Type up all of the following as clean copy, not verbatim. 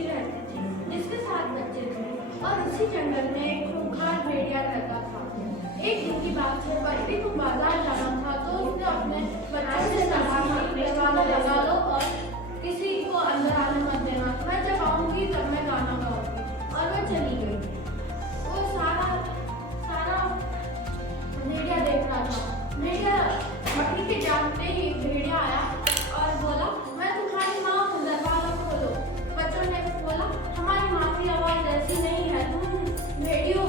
बकरी रहती थी जिसके 7 बच्चे थे और उसी जंगल में एक खूंखार भेड़िया रहता था। एक दिन की बात है, बकरी को बाजार जाना था तो उसने अपने बच्चों से कहा कि दरवाजा लगा लो और किसी को अंदर आने मत देना, मैं जब आऊंगी तब मैं गाना गाऊंगी। और वह चली गई। वो सारा भेड़िया देख रहा था। भेड़िया बकरी के जानते ही भेड़िया आया और बोला, मैं तुम्हारी माँ हूँ, दरवाजा खोलो। बच्चों ने बोला, हमारी माँ की आवाज ऐसी नहीं है, तुम भेड़ियों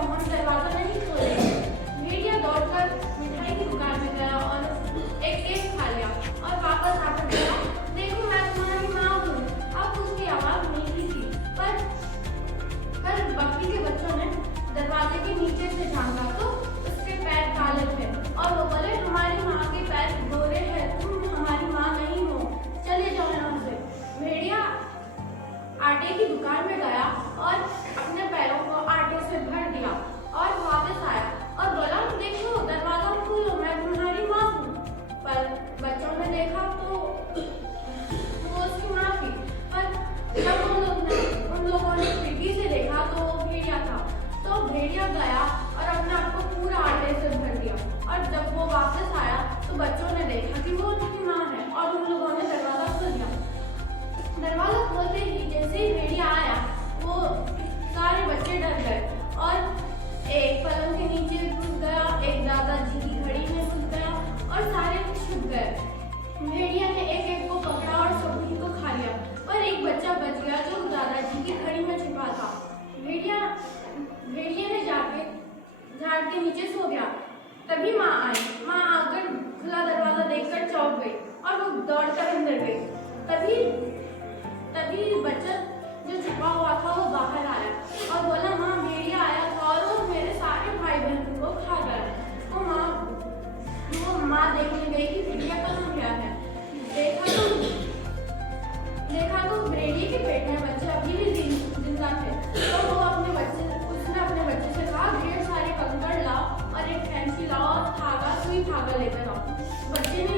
हम दरवाजा नहीं खोलेंगे। भेड़िया दौड़कर मिठाई की दुकान में गया और एक केक खा लिया और वापस आकर बोला, देखो मैं तुम्हारी माँ हूँ। अब उसकी आवाज मीठी थी पर बकरी के बच्चों ने दरवाजे के नीचे से झांका तो उसके पैर काले थे और वो बोले, हमारी माँ के पैर गोरे हैं, तुम हमारी माँ नहीं हो, चले जाओ यहाँ से। भेड़िया आटे की दुकान में गया और अपने पैरों को आटे से भर दिया और वापस आया और बोला, देखो दरवाजा खोलो, मैं तुम्हारी माँ हूँ। पर बच्चों ने देखा तो वो उसकी माँ थी। पर जब उन लोगों ने खिड़की से देखा तो वो भेड़िया था। तो भेड़िया गया और अपने आप को पूरा आटे से भर दिया और जब वो वापस आया तो बच्चों ने देखा कि वो उनकी माँ है और उन लोगों ने दरवाजा खोल दिया। दरवाजा खोलते ही जैसे ही भेड़िया आया वो सारे बच्चे डर गए और एक पलंग के नीचे घुस गया, एक दादाजी की घड़ी में घुस गया और सारे छुप गए। भेड़िया ने एक एक को पकड़ा और सभी को खा लिया पर एक बच्चा बच गया जो दादाजी की घड़ी में छुपा था। भेड़िया ने जाके झाड़ के नीचे सो गया। तभी माँ आई। माँ आकर खुला दरवाजा देखकर चौंक गई और वो दौड़कर अंदर गई। तभी बच्चा जो छुपा हुआ था वो बाहर आया और बोला, माँ भेड़िया आया था और वो मेरे सारे भाई बहन को खा गया। वो माँ देखने गई कि भेड़िया कहाँ गया है। देखा तो भेड़िए के पेट में बच्चे अभी भी जिंदा थे। तो उसने अपने बच्चे से कहा, ढेर सारे कंकड़ लाओ और एक कैंची लाओ और सुई धागा लेकर आओ। बच्चे ने